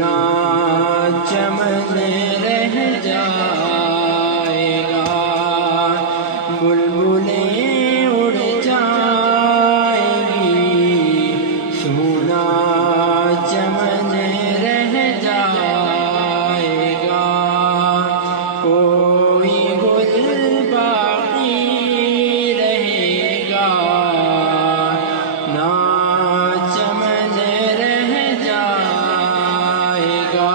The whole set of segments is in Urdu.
سونا چمن رہ جائے گا، بلبلیں اڑ جائیں گی، سونا چمن رہ جائے گا، کوئی گل باقی رہے گا، نہ چمن رہ جائے گا،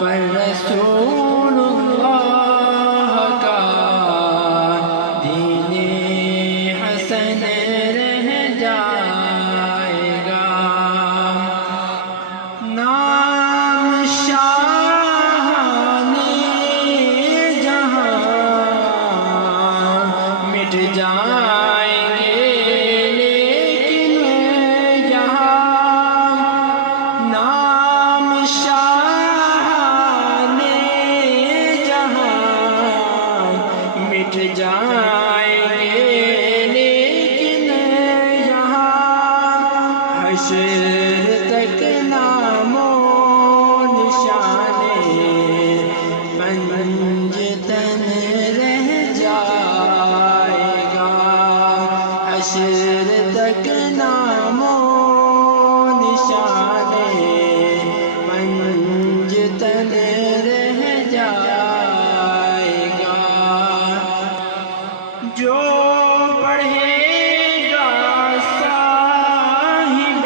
پر رسول اللہ کا دین حسن رہ جائے گا، نام شاہان جہاں مٹ جائیں گے، لیکن یہاں نام شاہان جہاں مٹ جائیں گے، لیکن یہاں حشر تک نام و نشان پنجتن رہ جائے گا، حشر تک نام و نشان پنجتن رہ جائے گا، جو پڑھے گا صاحب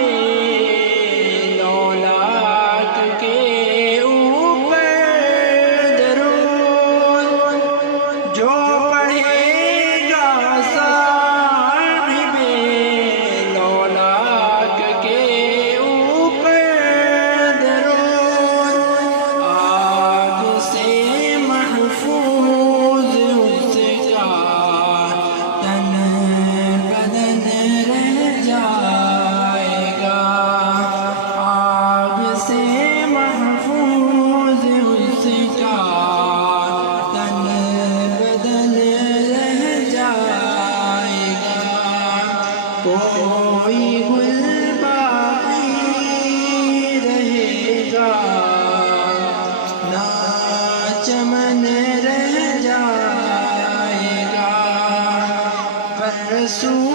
لولاک کے اوپر درود، جو پڑھے گا صاحب لولاک کے اوپر درود، آگ سے محفوظ اس کا تن بدن رہ جائے گا، آگ سے محفوظ اس کا تن بدن رہ جائے گا، کوئی گل باقی رہے گا، نہ چمن رہ جائے گا، پر رسول